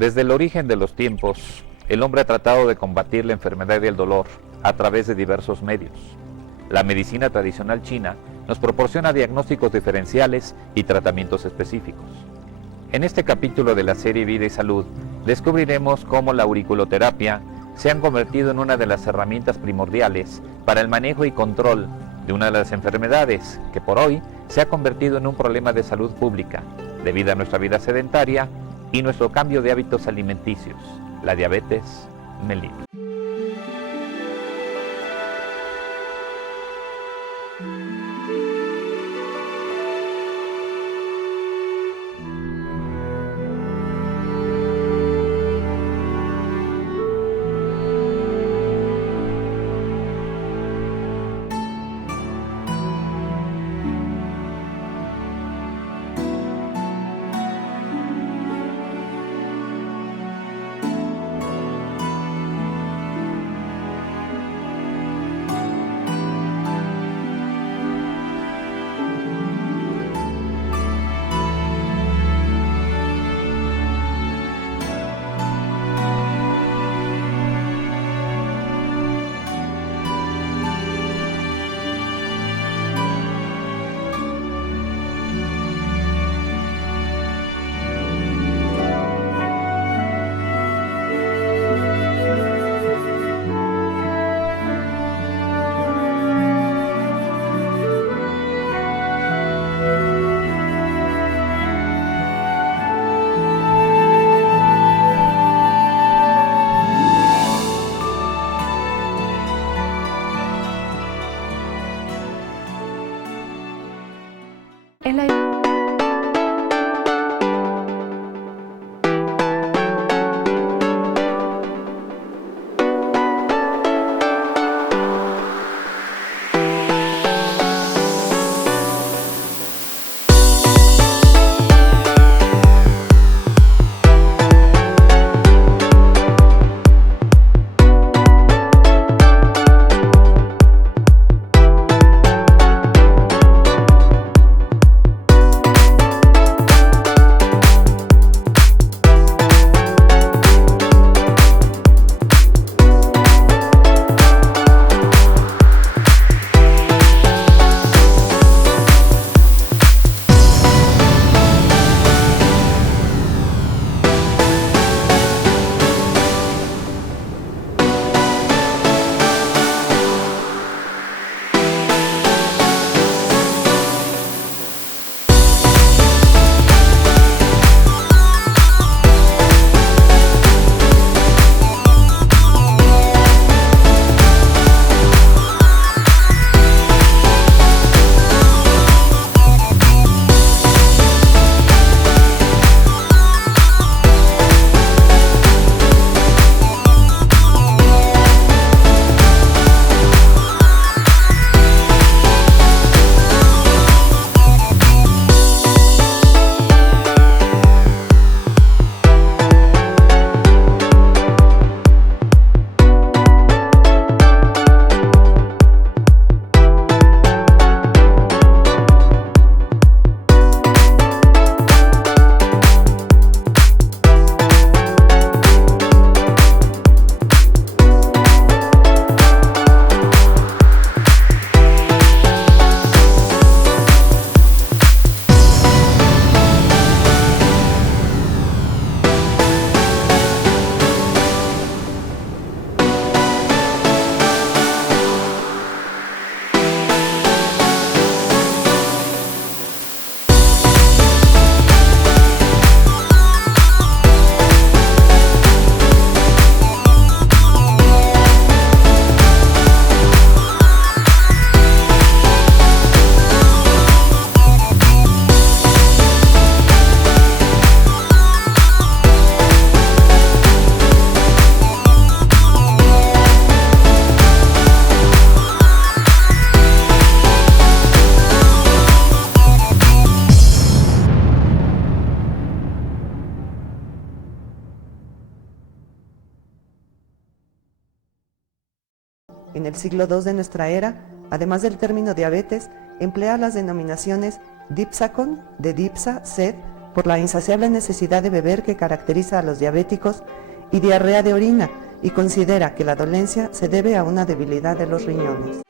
Desde el origen de los tiempos, el hombre ha tratado de combatir la enfermedad y el dolor a través de diversos medios. La medicina tradicional china nos proporciona diagnósticos diferenciales y tratamientos específicos. En este capítulo de la serie Vida y Salud, descubriremos cómo la auriculoterapia se han convertido en una de las herramientas primordiales para el manejo y control de una de las enfermedades que por hoy se ha convertido en un problema de salud pública debido a nuestra vida sedentaria y nuestro cambio de hábitos alimenticios, la diabetes mellitus. En el siglo II de nuestra era, además del término diabetes, emplea las denominaciones dipsacon, de dipsa, sed, por la insaciable necesidad de beber que caracteriza a los diabéticos y diarrea de orina, y considera que la dolencia se debe a una debilidad de los riñones.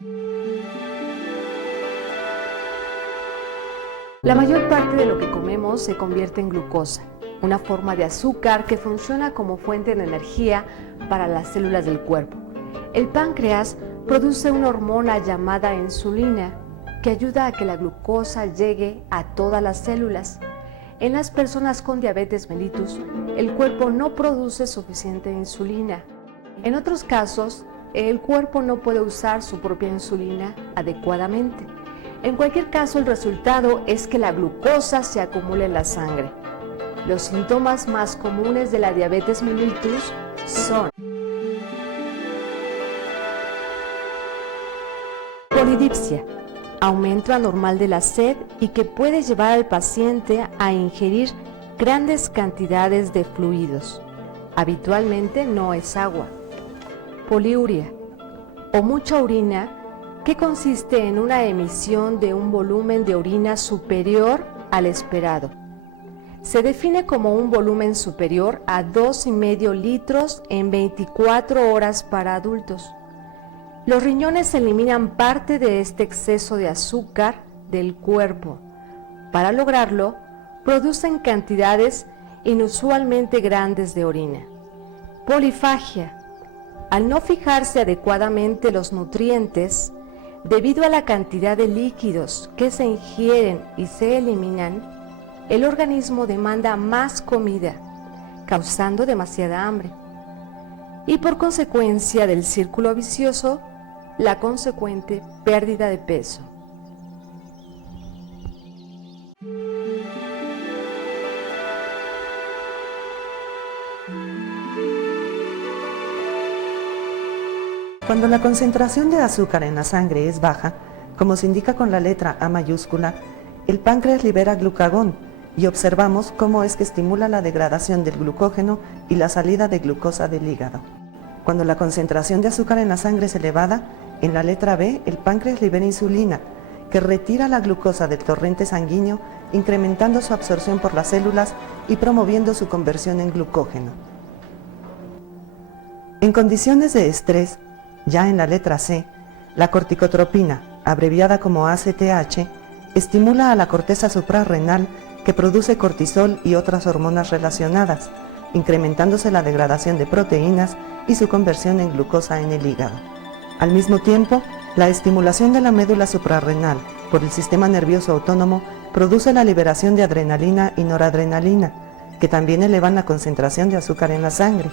La mayor parte de lo que comemos se convierte en glucosa, una forma de azúcar que funciona como fuente de energía para las células del cuerpo. El páncreas produce una hormona llamada insulina que ayuda a que la glucosa llegue a todas las células. En las personas con diabetes mellitus, el cuerpo no produce suficiente insulina. En otros casos, el cuerpo no puede usar su propia insulina adecuadamente. En cualquier caso, el resultado es que la glucosa se acumula en la sangre. Los síntomas más comunes de la diabetes mellitus son polidipsia, aumento anormal de la sed y que puede llevar al paciente a ingerir grandes cantidades de fluidos. Habitualmente no es agua. Poliuria, o mucha orina, que consiste en una emisión de un volumen de orina superior al esperado. Se define como un volumen superior a 2,5 litros en 24 horas para adultos. Los riñones eliminan parte de este exceso de azúcar del cuerpo. Para lograrlo, producen cantidades inusualmente grandes de orina. Polifagia. Al no fijarse adecuadamente los nutrientes, debido a la cantidad de líquidos que se ingieren y se eliminan, el organismo demanda más comida, causando demasiada hambre. Y por consecuencia del círculo vicioso, la consecuente pérdida de peso. Cuando la concentración de azúcar en la sangre es baja, como se indica con la letra A mayúscula, el páncreas libera glucagón y observamos cómo es que estimula la degradación del glucógeno y la salida de glucosa del hígado. Cuando la concentración de azúcar en la sangre es elevada, en la letra B, el páncreas libera insulina, que retira la glucosa del torrente sanguíneo, incrementando su absorción por las células y promoviendo su conversión en glucógeno. En condiciones de estrés, ya en la letra C, la corticotropina, abreviada como ACTH, estimula a la corteza suprarrenal que produce cortisol y otras hormonas relacionadas, incrementándose la degradación de proteínas y su conversión en glucosa en el hígado. Al mismo tiempo, la estimulación de la médula suprarrenal por el sistema nervioso autónomo produce la liberación de adrenalina y noradrenalina, que también elevan la concentración de azúcar en la sangre.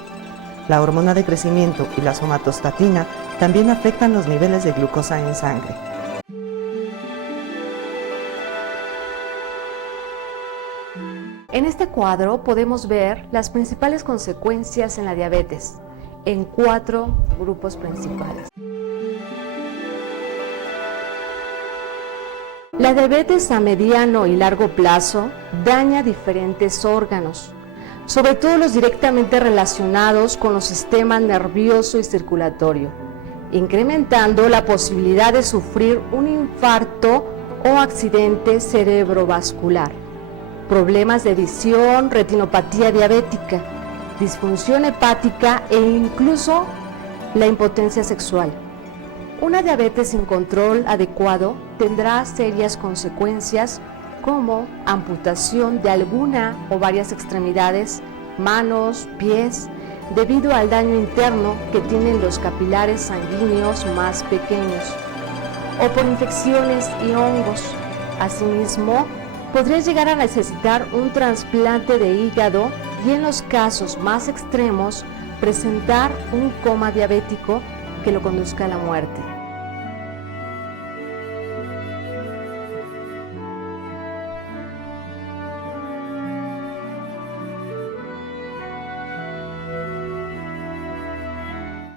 La hormona de crecimiento y la somatostatina también afectan los niveles de glucosa en sangre. En este cuadro podemos ver las principales consecuencias en la diabetes, en 4 grupos principales. La diabetes a mediano y largo plazo daña diferentes órganos, sobre todo los directamente relacionados con los sistemas nervioso y circulatorio, incrementando la posibilidad de sufrir un infarto o accidente cerebrovascular, problemas de visión, retinopatía diabética, disfunción hepática e incluso la impotencia sexual. Una diabetes sin control adecuado tendrá serias consecuencias como amputación de alguna o varias extremidades, manos, pies, debido al daño interno que tienen los capilares sanguíneos más pequeños, o por infecciones y hongos. Asimismo, podría llegar a necesitar un trasplante de hígado y en los casos más extremos, presentar un coma diabético que lo conduzca a la muerte.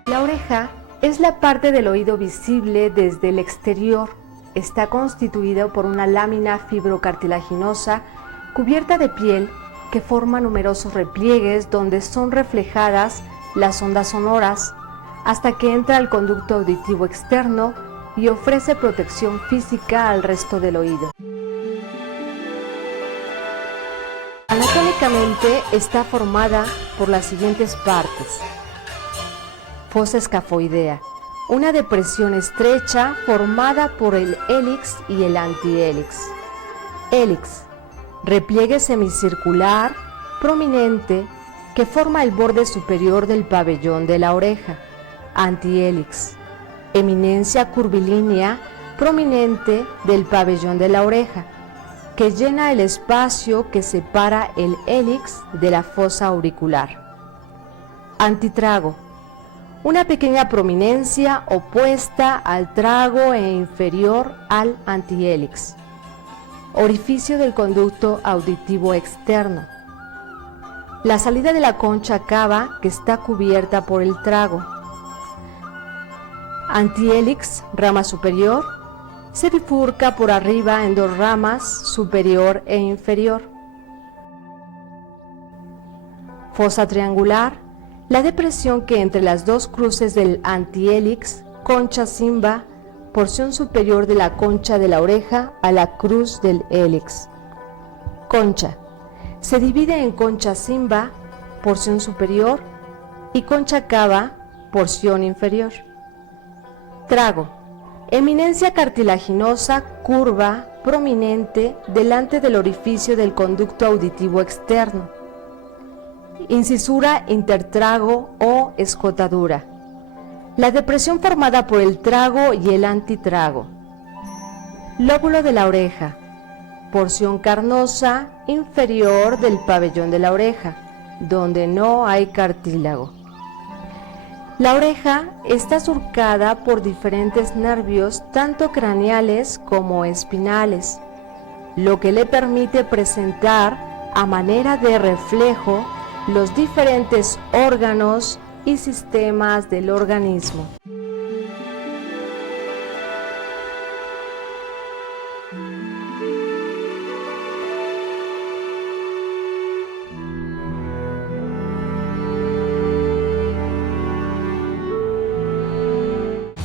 La oreja es la parte del oído visible desde el exterior. Está constituido por una lámina fibrocartilaginosa cubierta de piel que forma numerosos repliegues donde son reflejadas las ondas sonoras hasta que entra al conducto auditivo externo y ofrece protección física al resto del oído. Anatómicamente está formada por las siguientes partes. Fosa escafoidea, una depresión estrecha formada por el hélix y el antihélix. Hélix, repliegue semicircular, prominente, que forma el borde superior del pabellón de la oreja. Antihélix, eminencia curvilínea, prominente del pabellón de la oreja, que llena el espacio que separa el hélix de la fosa auricular. Antitrago, una pequeña prominencia opuesta al trago e inferior al antihélix. Orificio del conducto auditivo externo. La salida de la concha cava que está cubierta por el trago. Antihélix, rama superior, se bifurca por arriba en dos ramas, superior e inferior. Fosa triangular, la depresión que entre las dos cruces del antihélix, concha simba, porción superior de la concha de la oreja a la cruz del hélix. Concha, se divide en concha simba, porción superior, y concha cava, porción inferior. Trago, eminencia cartilaginosa, curva, prominente, delante del orificio del conducto auditivo externo. Incisura intertrago o escotadura. La depresión formada por el trago y el antitrago. Lóbulo de la oreja. Porción carnosa inferior del pabellón de la oreja, donde no hay cartílago. La oreja está surcada por diferentes nervios, tanto craneales como espinales, lo que le permite presentar a manera de reflejo los diferentes órganos y sistemas del organismo.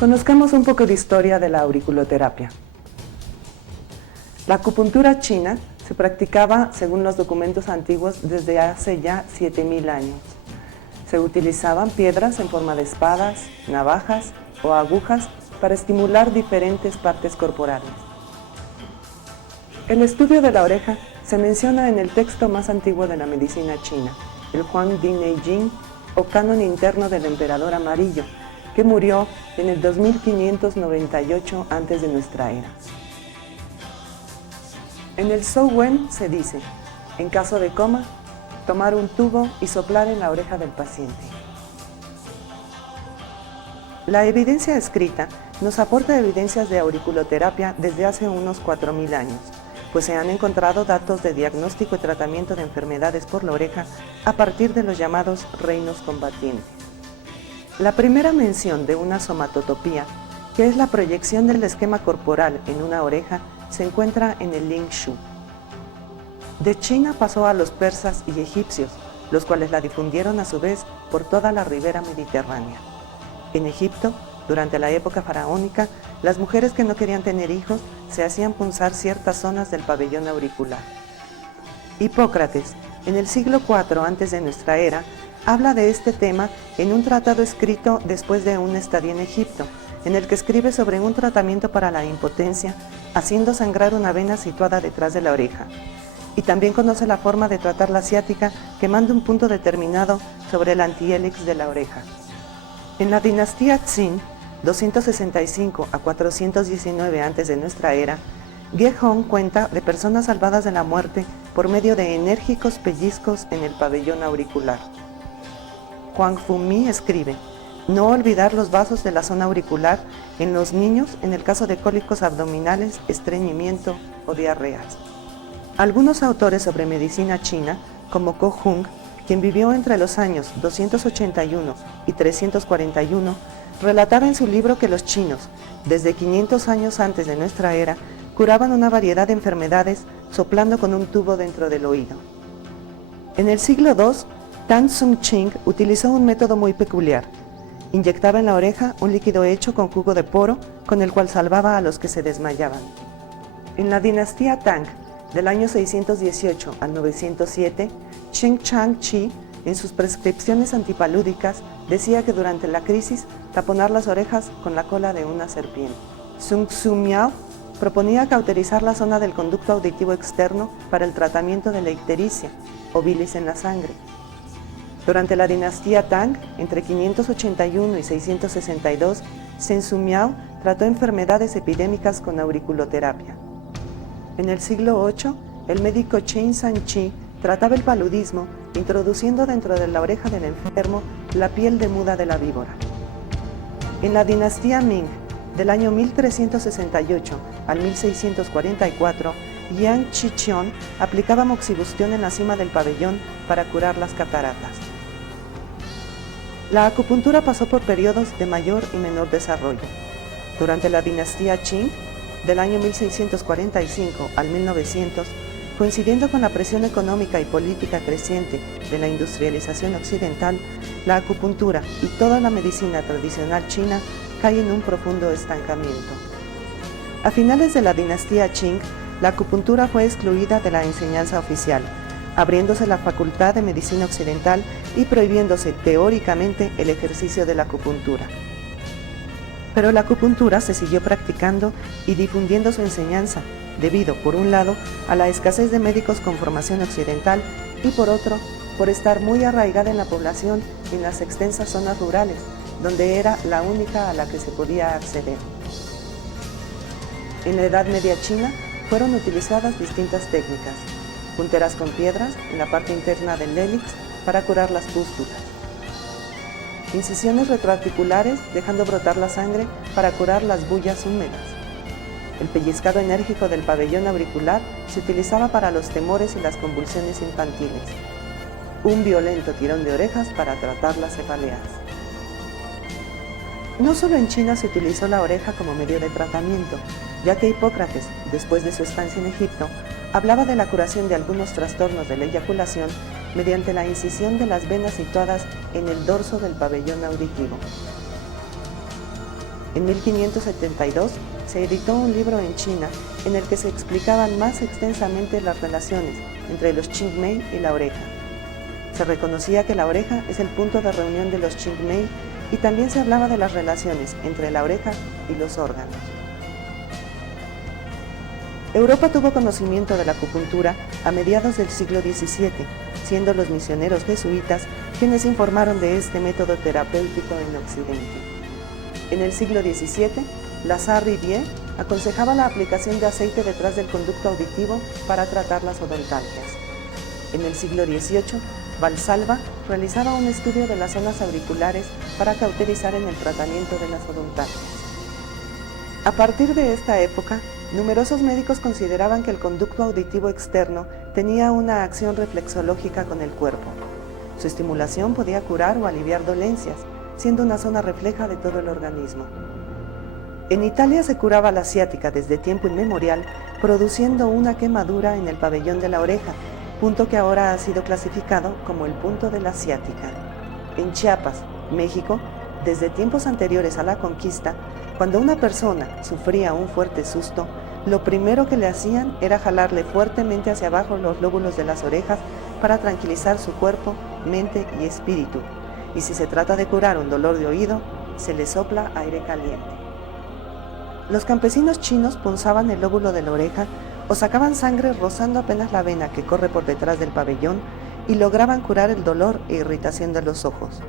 Conozcamos un poco de historia de la auriculoterapia. La acupuntura china se practicaba, según los documentos antiguos, desde hace ya 7000 años. Se utilizaban piedras en forma de espadas, navajas o agujas para estimular diferentes partes corporales. El estudio de la oreja se menciona en el texto más antiguo de la medicina china, el Huang Di Neijing, o Canon Interno del Emperador Amarillo, que murió en el 2598 a.C. de nuestra era. En el Zhou Wen se dice, en caso de coma, tomar un tubo y soplar en la oreja del paciente. La evidencia escrita nos aporta evidencias de auriculoterapia desde hace unos 4000 años, pues se han encontrado datos de diagnóstico y tratamiento de enfermedades por la oreja a partir de los llamados reinos combatientes. La primera mención de una somatotopía, que es la proyección del esquema corporal en una oreja, se encuentra en el Ling Shu. De China pasó a los persas y egipcios, los cuales la difundieron a su vez por toda la ribera mediterránea. En Egipto, durante la época faraónica, las mujeres que no querían tener hijos se hacían punzar ciertas zonas del pabellón auricular. Hipócrates, en el siglo IV antes de nuestra era, habla de este tema en un tratado escrito después de una estadía en Egipto, en el que escribe sobre un tratamiento para la impotencia, haciendo sangrar una vena situada detrás de la oreja. Y también conoce la forma de tratar la ciática, quemando un punto determinado sobre el antihélix de la oreja. En la dinastía Qin, 265 a 419 antes de nuestra era, Ge Hong cuenta de personas salvadas de la muerte por medio de enérgicos pellizcos en el pabellón auricular. Huang Fumi escribe, no olvidar los vasos de la zona auricular en los niños en el caso de cólicos abdominales, estreñimiento o diarreas. Algunos autores sobre medicina china, como Ko Hung, quien vivió entre los años 281 y 341, relataba en su libro que los chinos, desde 500 años antes de nuestra era, curaban una variedad de enfermedades soplando con un tubo dentro del oído. En el siglo II, Tan Sung Ching utilizó un método muy peculiar. Inyectaba en la oreja un líquido hecho con jugo de poro con el cual salvaba a los que se desmayaban. En la dinastía Tang, Del año 618 al 907, Cheng Chang-chi, en sus prescripciones antipalúdicas, decía que durante la crisis taponar las orejas con la cola de una serpiente. Sun Tzu Miao proponía cauterizar la zona del conducto auditivo externo para el tratamiento de la ictericia o bilis en la sangre. Durante la dinastía Tang, entre 581 y 662, Sun Tzu Miao trató enfermedades epidémicas con auriculoterapia. En el siglo VIII, el médico Chen Sanchi trataba el paludismo introduciendo dentro de la oreja del enfermo la piel de muda de la víbora. En la dinastía Ming, del año 1368 al 1644, Yang Chicheon aplicaba moxibustión en la cima del pabellón para curar las cataratas. La acupuntura pasó por periodos de mayor y menor desarrollo. Durante la dinastía Qing, del año 1645 al 1900, coincidiendo con la presión económica y política creciente de la industrialización occidental, la acupuntura y toda la medicina tradicional china cae en un profundo estancamiento. A finales de la dinastía Qing, la acupuntura fue excluida de la enseñanza oficial, abriéndose la facultad de medicina occidental y prohibiéndose teóricamente el ejercicio de la acupuntura. Pero la acupuntura se siguió practicando y difundiendo su enseñanza, debido, por un lado, a la escasez de médicos con formación occidental y, por otro, por estar muy arraigada en la población en las extensas zonas rurales, donde era la única a la que se podía acceder. En la Edad Media china fueron utilizadas distintas técnicas: punteras con piedras en la parte interna del hélix para curar las pústulas, incisiones retroarticulares dejando brotar la sangre para curar las bullas húmedas. El pellizcado enérgico del pabellón auricular se utilizaba para los temores y las convulsiones infantiles. Un violento tirón de orejas para tratar las cefaleas. No solo en China se utilizó la oreja como medio de tratamiento, ya que Hipócrates, después de su estancia en Egipto, hablaba de la curación de algunos trastornos de la eyaculación mediante la incisión de las venas situadas en el dorso del pabellón auditivo. En 1572 se editó un libro en China en el que se explicaban más extensamente las relaciones entre los qingmei y la oreja. Se reconocía que la oreja es el punto de reunión de los qingmei y también se hablaba de las relaciones entre la oreja y los órganos. Europa tuvo conocimiento de la acupuntura a mediados del siglo XVII, siendo los misioneros jesuitas quienes informaron de este método terapéutico en Occidente. En el siglo XVII, Lazare Rivière aconsejaba la aplicación de aceite detrás del conducto auditivo para tratar las odontalgias. En el siglo XVIII, Valsalva realizaba un estudio de las zonas auriculares para cauterizar en el tratamiento de las odontalgias. A partir de esta época, numerosos médicos consideraban que el conducto auditivo externo tenía una acción reflexológica con el cuerpo. Su estimulación podía curar o aliviar dolencias, siendo una zona refleja de todo el organismo. En Italia se curaba la ciática desde tiempo inmemorial, produciendo una quemadura en el pabellón de la oreja, punto que ahora ha sido clasificado como el punto de la ciática. En Chiapas, México, desde tiempos anteriores a la conquista, cuando una persona sufría un fuerte susto, lo primero que le hacían era jalarle fuertemente hacia abajo los lóbulos de las orejas para tranquilizar su cuerpo, mente y espíritu. Y si se trata de curar un dolor de oído, se le sopla aire caliente. Los campesinos chinos punzaban el lóbulo de la oreja o sacaban sangre rozando apenas la vena que corre por detrás del pabellón y lograban curar el dolor e irritación de los ojos.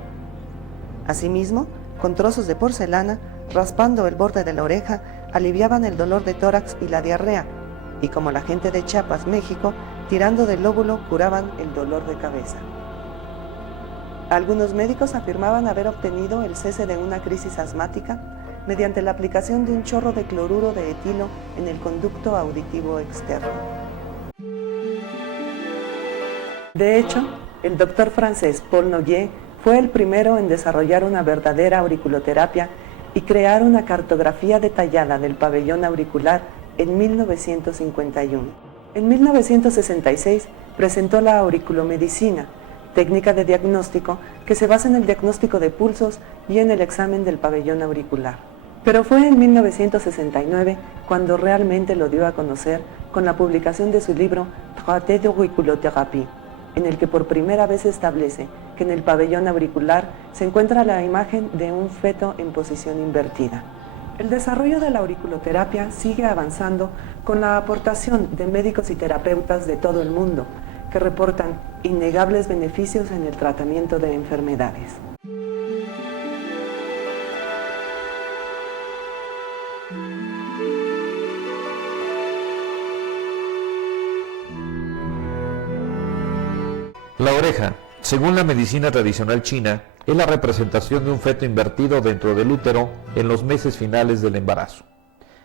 Asimismo, con trozos de porcelana, raspando el borde de la oreja, aliviaban el dolor de tórax y la diarrea, y como la gente de Chiapas, México, tirando del lóbulo curaban el dolor de cabeza. Algunos médicos afirmaban haber obtenido el cese de una crisis asmática mediante la aplicación de un chorro de cloruro de etilo en el conducto auditivo externo. De hecho, el doctor francés Paul Noguier fue el primero en desarrollar una verdadera auriculoterapia y crear una cartografía detallada del pabellón auricular en 1951. En 1966 presentó la auriculomedicina, técnica de diagnóstico que se basa en el diagnóstico de pulsos y en el examen del pabellón auricular. Pero fue en 1969 cuando realmente lo dio a conocer con la publicación de su libro Traité d'auriculothérapie, en el que por primera vez establece que en el pabellón auricular se encuentra la imagen de un feto en posición invertida. El desarrollo de la auriculoterapia sigue avanzando con la aportación de médicos y terapeutas de todo el mundo, que reportan innegables beneficios en el tratamiento de enfermedades. La oreja, según la medicina tradicional china, es la representación de un feto invertido dentro del útero en los meses finales del embarazo.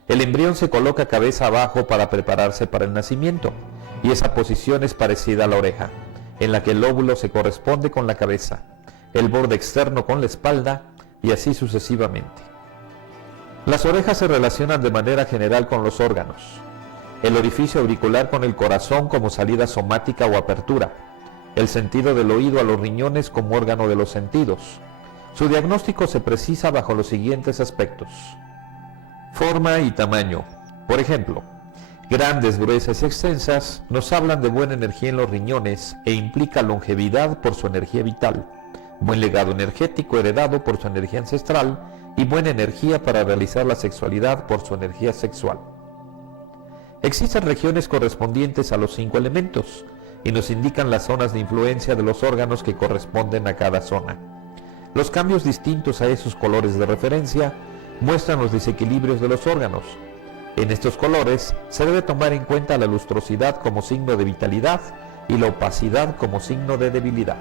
El embrión se coloca cabeza abajo para prepararse para el nacimiento, y esa posición es parecida a la oreja, en la que el lóbulo se corresponde con la cabeza, el borde externo con la espalda, y así sucesivamente. Las orejas se relacionan de manera general con los órganos, el orificio auricular con el corazón como salida somática o apertura, el sentido del oído a los riñones como órgano de los sentidos. Su diagnóstico se precisa bajo los siguientes aspectos: forma y tamaño. Por ejemplo, grandes, gruesas y extensas nos hablan de buena energía en los riñones e implica longevidad por su energía vital, buen legado energético heredado por su energía ancestral y buena energía para realizar la sexualidad por su energía sexual. Existen regiones correspondientes a los 5 elementos, y nos indican las zonas de influencia de los órganos que corresponden a cada zona. Los cambios distintos a esos colores de referencia muestran los desequilibrios de los órganos. En estos colores se debe tomar en cuenta la lustrosidad como signo de vitalidad y la opacidad como signo de debilidad.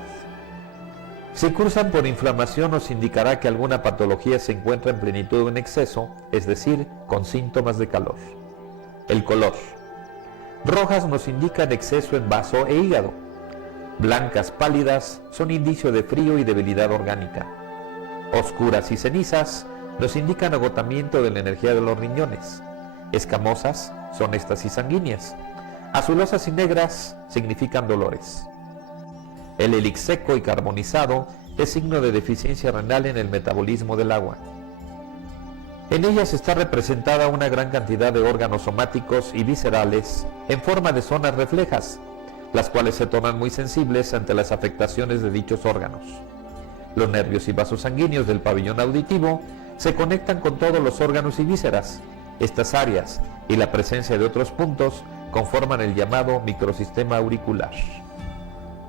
Si cursan por inflamación, nos indicará que alguna patología se encuentra en plenitud o en exceso, es decir, con síntomas de calor. El color. Rojas nos indican exceso en vaso e hígado. Blancas pálidas son indicio de frío y debilidad orgánica. Oscuras y cenizas nos indican agotamiento de la energía de los riñones. Escamosas son éstasis sanguíneas. Azulosas y negras significan dolores. El hélix seco y carbonizado es signo de deficiencia renal en el metabolismo del agua. En ellas está representada una gran cantidad de órganos somáticos y viscerales en forma de zonas reflejas, las cuales se tornan muy sensibles ante las afectaciones de dichos órganos. Los nervios y vasos sanguíneos del pabellón auditivo se conectan con todos los órganos y vísceras. Estas áreas y la presencia de otros puntos conforman el llamado microsistema auricular.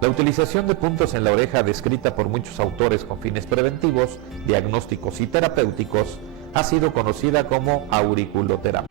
La utilización de puntos en la oreja, descrita por muchos autores con fines preventivos, diagnósticos y terapéuticos, ha sido conocida como auriculoterapia.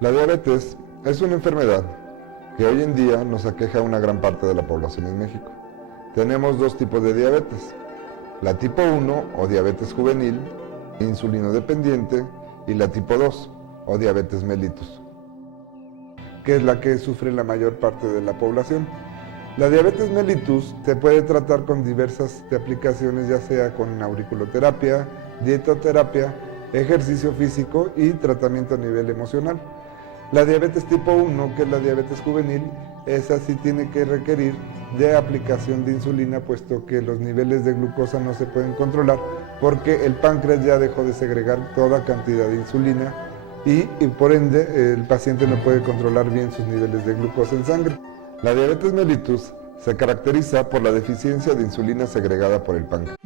La diabetes es una enfermedad que hoy en día nos aqueja a una gran parte de la población en México. Tenemos 2 tipos de diabetes: la tipo 1 o diabetes juvenil, insulino dependiente, y la tipo 2 o diabetes mellitus, que es la que sufre la mayor parte de la población. La diabetes mellitus se puede tratar con diversas aplicaciones, ya sea con auriculoterapia, dietoterapia, ejercicio físico y tratamiento a nivel emocional. La diabetes tipo 1, que es la diabetes juvenil, esa sí tiene que requerir de aplicación de insulina, puesto que los niveles de glucosa no se pueden controlar, porque el páncreas ya dejó de segregar toda cantidad de insulina y por ende el paciente no puede controlar bien sus niveles de glucosa en sangre. La diabetes mellitus se caracteriza por la deficiencia de insulina segregada por el páncreas.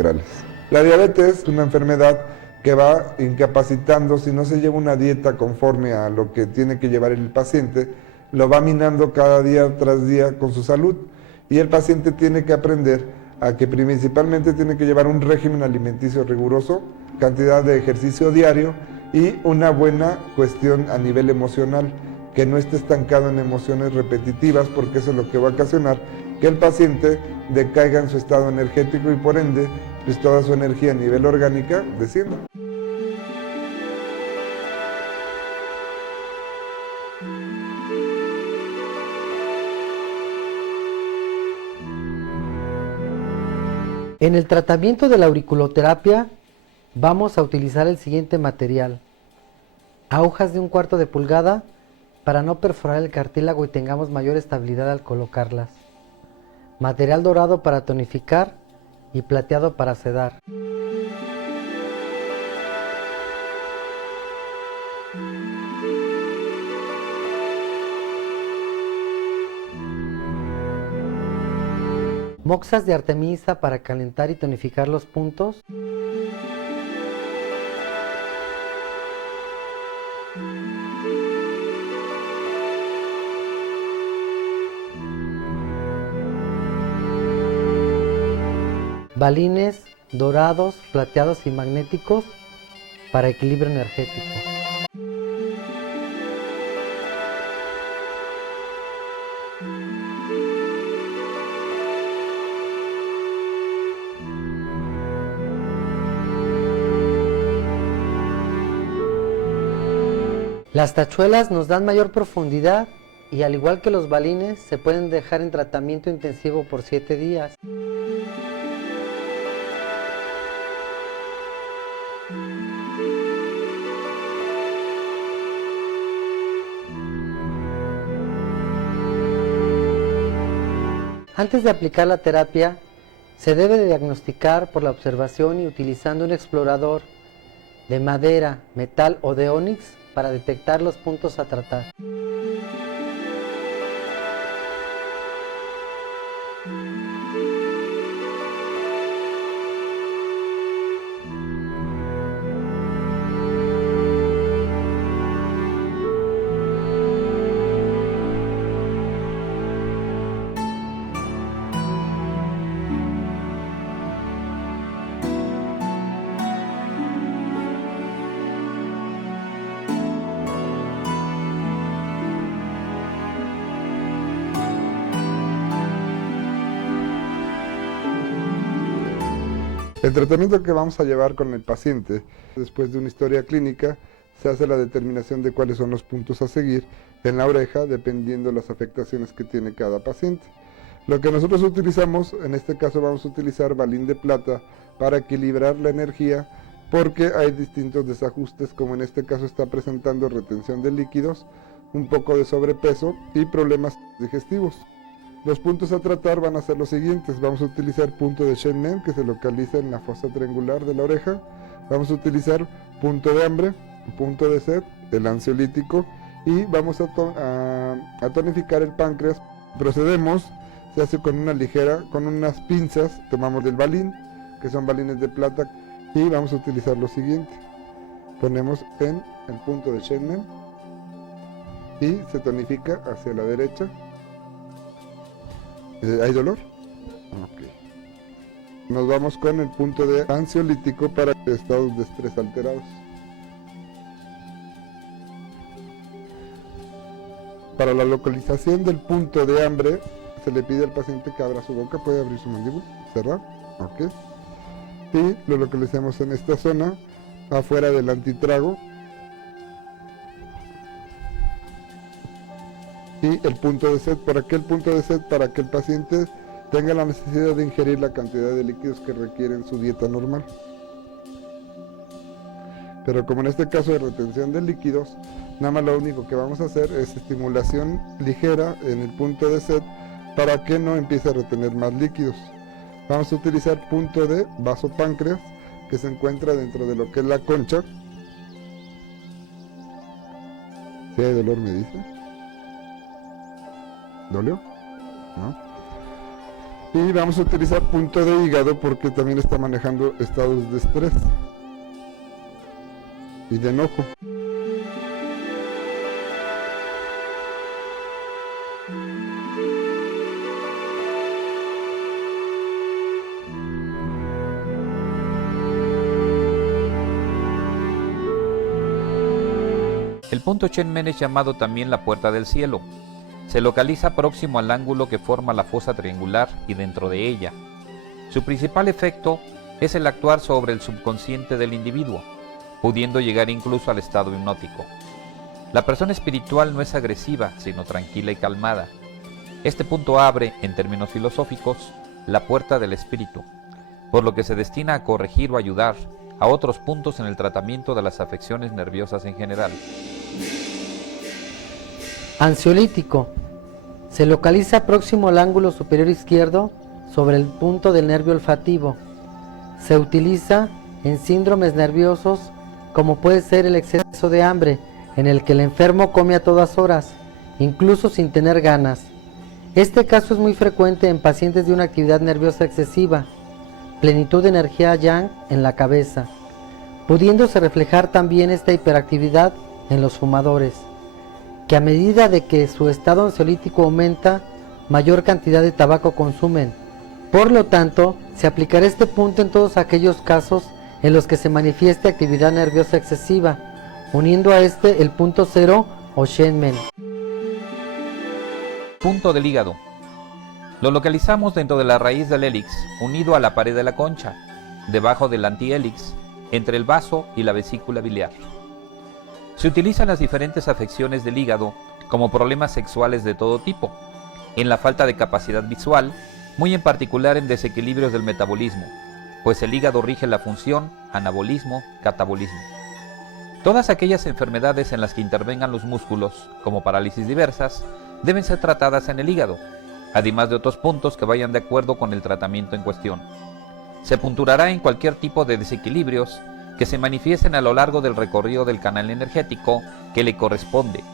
integrales. La diabetes es una enfermedad que va incapacitando si no se lleva una dieta conforme a lo que tiene que llevar el paciente, lo va minando cada día tras día con su salud, y el paciente tiene que aprender a que principalmente tiene que llevar un régimen alimenticio riguroso, cantidad de ejercicio diario y una buena cuestión a nivel emocional, que no esté estancado en emociones repetitivas, porque eso es lo que va a ocasionar que el paciente decaiga en su estado energético y por ende pues toda su energía a nivel orgánica descienda. En el tratamiento de la auriculoterapia vamos a utilizar el siguiente material: agujas de 1/4 de pulgada para no perforar el cartílago y tengamos mayor estabilidad al colocarlas, material dorado para tonificar y plateado para sedar. Moxas de artemisa para calentar y tonificar los puntos. Balines dorados, plateados y magnéticos para equilibrio energético. Las tachuelas nos dan mayor profundidad y, al igual que los balines, se pueden dejar en tratamiento intensivo por 7 días. Antes de aplicar la terapia, se debe de diagnosticar por la observación y utilizando un explorador de madera, metal o de ónix para detectar los puntos a tratar. El tratamiento que vamos a llevar con el paciente, después de una historia clínica, se hace la determinación de cuáles son los puntos a seguir en la oreja, dependiendo de las afectaciones que tiene cada paciente. Lo que nosotros utilizamos, en este caso vamos a utilizar balín de plata para equilibrar la energía, porque hay distintos desajustes, como en este caso está presentando retención de líquidos, un poco de sobrepeso y problemas digestivos. Los puntos a tratar van a ser los siguientes. Vamos a utilizar punto de Shenmen, que se localiza en la fosa triangular de la oreja. Vamos a utilizar punto de hambre, punto de sed, el ansiolítico, y vamos a tonificar el páncreas. Procedemos, se hace con unas pinzas, tomamos del balín, que son balines de plata, y vamos a utilizar lo siguiente. Ponemos en el punto de Shenmen y se tonifica hacia la derecha. ¿Hay dolor? Ok. Nos vamos con el punto de ansiolítico para estados de estrés alterados. Para la localización del punto de hambre, se le pide al paciente que abra su boca, puede abrir su mandíbula, cerrar, ok. Y lo localizamos en esta zona, afuera del antitrago. Y el punto de sed, ¿para qué el punto de sed? Para que el paciente tenga la necesidad de ingerir la cantidad de líquidos que requiere en su dieta normal. Pero como en este caso de retención de líquidos, nada más lo único que vamos a hacer es estimulación ligera en el punto de sed para que no empiece a retener más líquidos. Vamos a utilizar punto de vasopáncreas, que se encuentra dentro de lo que es la concha. Si hay dolor, me dice. ¿Dolió? ¿No? Y vamos a utilizar punto de hígado porque también está manejando estados de estrés y de enojo. El punto Shenmen es llamado también la puerta del cielo. Se localiza próximo al ángulo que forma la fosa triangular y dentro de ella. Su principal efecto es el actuar sobre el subconsciente del individuo, pudiendo llegar incluso al estado hipnótico. La persona espiritual no es agresiva, sino tranquila y calmada. Este punto abre, en términos filosóficos, la puerta del espíritu, por lo que se destina a corregir o ayudar a otros puntos en el tratamiento de las afecciones nerviosas en general. Ansiolítico. Se localiza próximo al ángulo superior izquierdo sobre el punto del nervio olfativo. Se utiliza en síndromes nerviosos como puede ser el exceso de hambre, en el que el enfermo come a todas horas, incluso sin tener ganas. Este caso es muy frecuente en pacientes de una actividad nerviosa excesiva, plenitud de energía yang en la cabeza, pudiéndose reflejar también esta hiperactividad en los fumadores, que a medida de que su estado ansiolítico aumenta, mayor cantidad de tabaco consumen. Por lo tanto, se aplicará este punto en todos aquellos casos en los que se manifieste actividad nerviosa excesiva, uniendo a este el punto 0 o Shenmen. Punto del hígado. Lo localizamos dentro de la raíz del hélix, unido a la pared de la concha, debajo del antihélix, entre el vaso y la vesícula biliar. Se utilizan las diferentes afecciones del hígado como problemas sexuales de todo tipo, en la falta de capacidad visual, muy en particular en desequilibrios del metabolismo, pues el hígado rige la función anabolismo, catabolismo. Todas aquellas enfermedades en las que intervengan los músculos, como parálisis diversas, deben ser tratadas en el hígado, además de otros puntos que vayan de acuerdo con el tratamiento en cuestión. Se punturará en cualquier tipo de desequilibrios que se manifiesten a lo largo del recorrido del canal energético que le corresponde.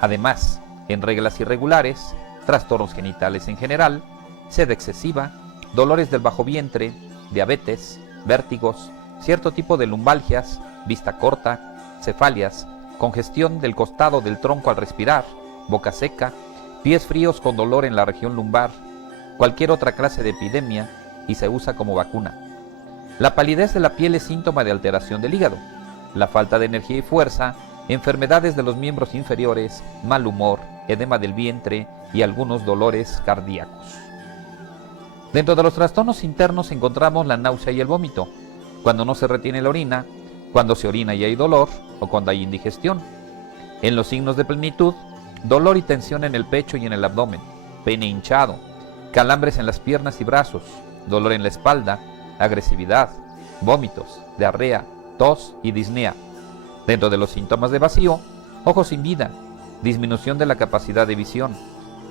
Además, en reglas irregulares, trastornos genitales en general, sed excesiva, dolores del bajo vientre, diabetes, vértigos, cierto tipo de lumbalgias, vista corta, cefalias, congestión del costado del tronco al respirar, boca seca, pies fríos con dolor en la región lumbar, cualquier otra clase de epidemia, y se usa como vacuna. La palidez de la piel es síntoma de alteración del hígado. La falta de energía y fuerza, enfermedades de los miembros inferiores, mal humor, edema del vientre y algunos dolores cardíacos. Dentro de los trastornos internos encontramos la náusea y el vómito, cuando no se retiene la orina, cuando se orina y hay dolor o cuando hay indigestión. En los signos de plenitud, dolor y tensión en el pecho y en el abdomen, pene hinchado, calambres en las piernas y brazos, dolor en la espalda, agresividad, vómitos, diarrea, tos y disnea. Dentro de los síntomas de vacío, ojos sin vida, disminución de la capacidad de visión,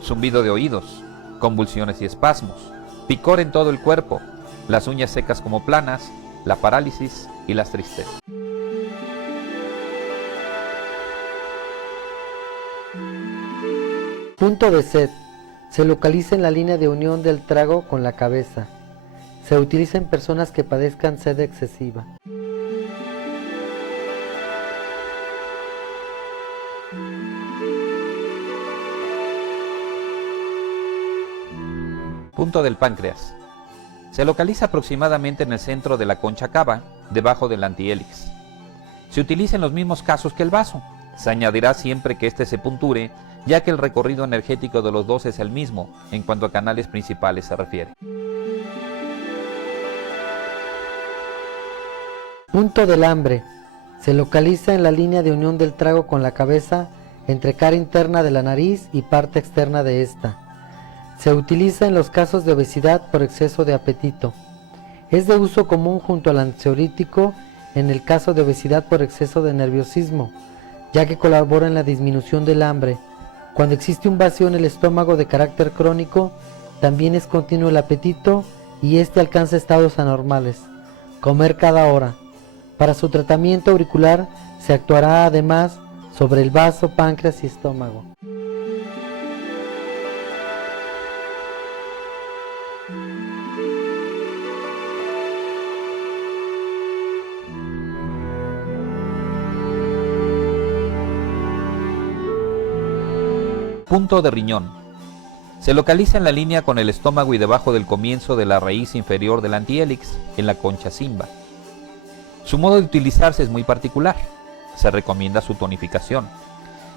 zumbido de oídos, convulsiones y espasmos, picor en todo el cuerpo, las uñas secas como planas, la parálisis y las tristezas. Punto de sed. Se localiza en la línea de unión del trago con la cabeza. Se utiliza en personas que padezcan sed excesiva. Punto del páncreas. Se localiza aproximadamente en el centro de la concha cava, debajo del antihélix. Se utiliza en los mismos casos que el vaso. Se añadirá siempre que éste se punture, ya que el recorrido energético de los dos es el mismo en cuanto a canales principales se refiere. Punto del hambre. Se localiza en la línea de unión del trago con la cabeza, entre cara interna de la nariz y parte externa de esta. Se utiliza en los casos de obesidad por exceso de apetito. Es de uso común junto al ansiolítico en el caso de obesidad por exceso de nerviosismo, ya que colabora en la disminución del hambre. Cuando existe un vacío en el estómago de carácter crónico, también es continuo el apetito y este alcanza estados anormales. Comer cada hora. Para su tratamiento auricular se actuará además sobre el vaso, páncreas y estómago. Punto de riñón. Se localiza en la línea con el estómago y debajo del comienzo de la raíz inferior del antihelix, en la concha cimba. Su modo de utilizarse es muy particular. Se recomienda su tonificación,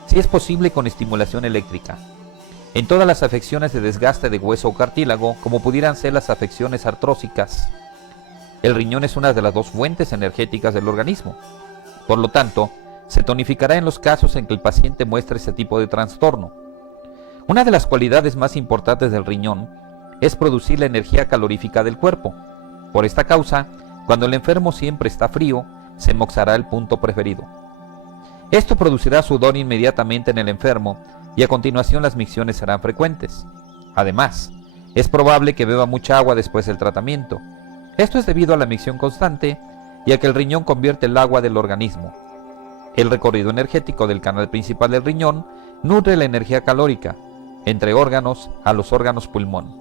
si es posible con estimulación eléctrica, en todas las afecciones de desgaste de hueso o cartílago, como pudieran ser las afecciones artrósicas. El riñón es una de las dos fuentes energéticas del organismo. Por lo tanto, se tonificará en los casos en que el paciente muestre ese tipo de trastorno. Una de las cualidades más importantes del riñón es producir la energía calorífica del cuerpo. Por esta causa, cuando el enfermo siempre está frío, se moxará el punto preferido. Esto producirá sudor inmediatamente en el enfermo y a continuación las micciones serán frecuentes. Además, es probable que beba mucha agua después del tratamiento. Esto es debido a la micción constante y a que el riñón convierte el agua del organismo. El recorrido energético del canal principal del riñón nutre la energía calórica entre órganos a los órganos pulmón.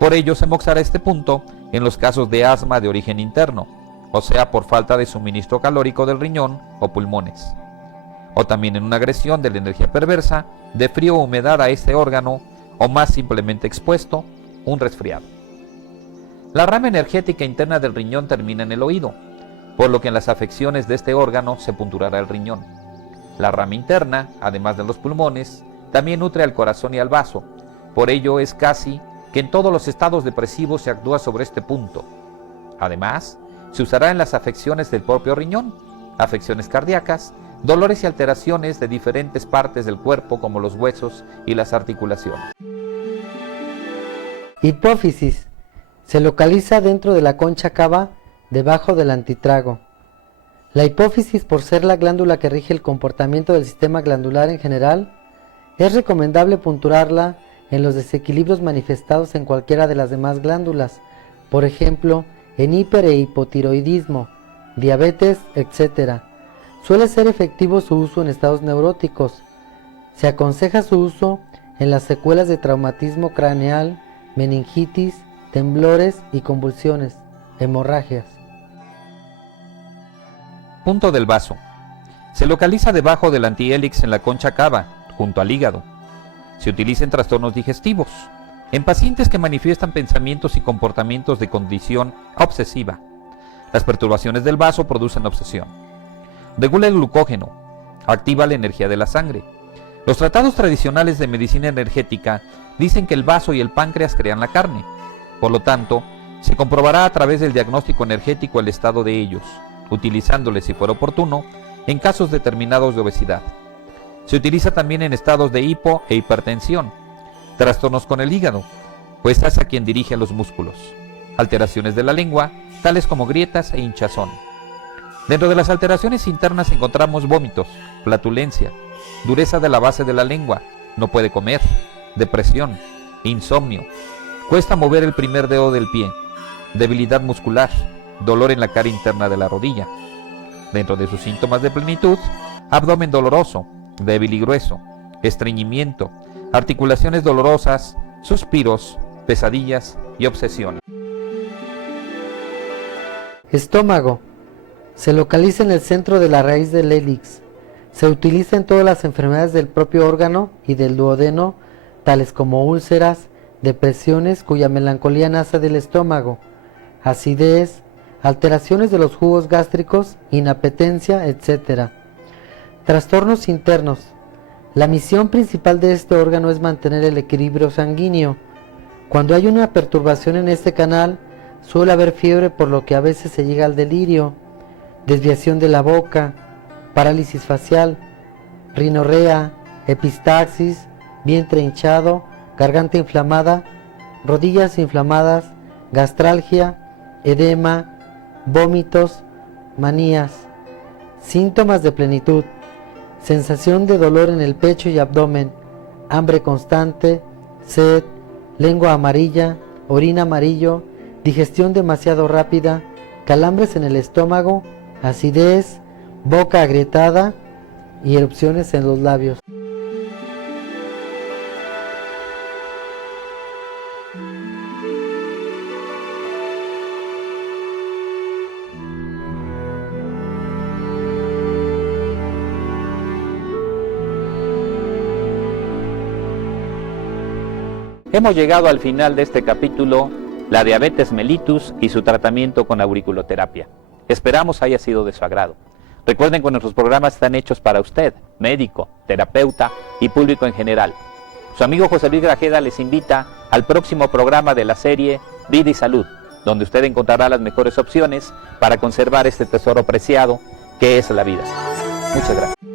Por ello se moxará este punto en los casos de asma de origen interno, o sea por falta de suministro calórico del riñón o pulmones, o también en una agresión de la energía perversa, de frío o humedad a este órgano, o más simplemente expuesto, un resfriado. La rama energética interna del riñón termina en el oído, por lo que en las afecciones de este órgano se punturará el riñón. La rama interna, además de los pulmones, también nutre al corazón y al vaso. Por ello es casi que en todos los estados depresivos se actúa sobre este punto. Además, se usará en las afecciones del propio riñón, afecciones cardíacas, dolores y alteraciones de diferentes partes del cuerpo como los huesos y las articulaciones. Hipófisis. Se localiza dentro de la concha cava, debajo del antitrago. La hipófisis, por ser la glándula que rige el comportamiento del sistema glandular en general, es recomendable punturarla en los desequilibrios manifestados en cualquiera de las demás glándulas, por ejemplo, en hiper e hipotiroidismo, diabetes, etc. Suele ser efectivo su uso en estados neuróticos. Se aconseja su uso en las secuelas de traumatismo craneal, meningitis, temblores y convulsiones, hemorragias. Punto del vaso. Se localiza debajo del antihelix en la concha cava, junto al hígado. Se utiliza en trastornos digestivos, en pacientes que manifiestan pensamientos y comportamientos de condición obsesiva. Las perturbaciones del vaso producen obsesión. Regula el glucógeno, activa la energía de la sangre. Los tratados tradicionales de medicina energética dicen que el vaso y el páncreas crean la carne. Por lo tanto, se comprobará a través del diagnóstico energético el estado de ellos, utilizándoles, si fuera oportuno, en casos determinados de obesidad. Se utiliza también en estados de hipo e hipertensión, trastornos con el hígado, pues es a quien dirige los músculos, alteraciones de la lengua, tales como grietas e hinchazón. Dentro de las alteraciones internas encontramos vómitos, flatulencia, dureza de la base de la lengua, no puede comer, depresión, insomnio, cuesta mover el primer dedo del pie, debilidad muscular, dolor en la cara interna de la rodilla. Dentro de sus síntomas de plenitud, abdomen doloroso, débil y grueso, estreñimiento, articulaciones dolorosas, suspiros, pesadillas y obsesión. Estómago. Se localiza en el centro de la raíz del hélix. Se utiliza en todas las enfermedades del propio órgano y del duodeno, tales como úlceras, depresiones cuya melancolía nace del estómago, acidez, alteraciones de los jugos gástricos, inapetencia, etc. Trastornos internos. La misión principal de este órgano es mantener el equilibrio sanguíneo. Cuando hay una perturbación en este canal, suele haber fiebre, por lo que a veces se llega al delirio, desviación de la boca, parálisis facial, rinorrea, epistaxis, vientre hinchado, garganta inflamada, rodillas inflamadas, gastralgia, edema, vómitos, manías. Síntomas de plenitud. Sensación de dolor en el pecho y abdomen, hambre constante, sed, lengua amarilla, orina amarillo, digestión demasiado rápida, calambres en el estómago, acidez, boca agrietada y erupciones en los labios. Hemos llegado al final de este capítulo, la diabetes mellitus y su tratamiento con auriculoterapia. Esperamos haya sido de su agrado. Recuerden que nuestros programas están hechos para usted, médico, terapeuta y público en general. Su amigo José Luis Grajeda les invita al próximo programa de la serie Vida y Salud, donde usted encontrará las mejores opciones para conservar este tesoro preciado que es la vida. Muchas gracias.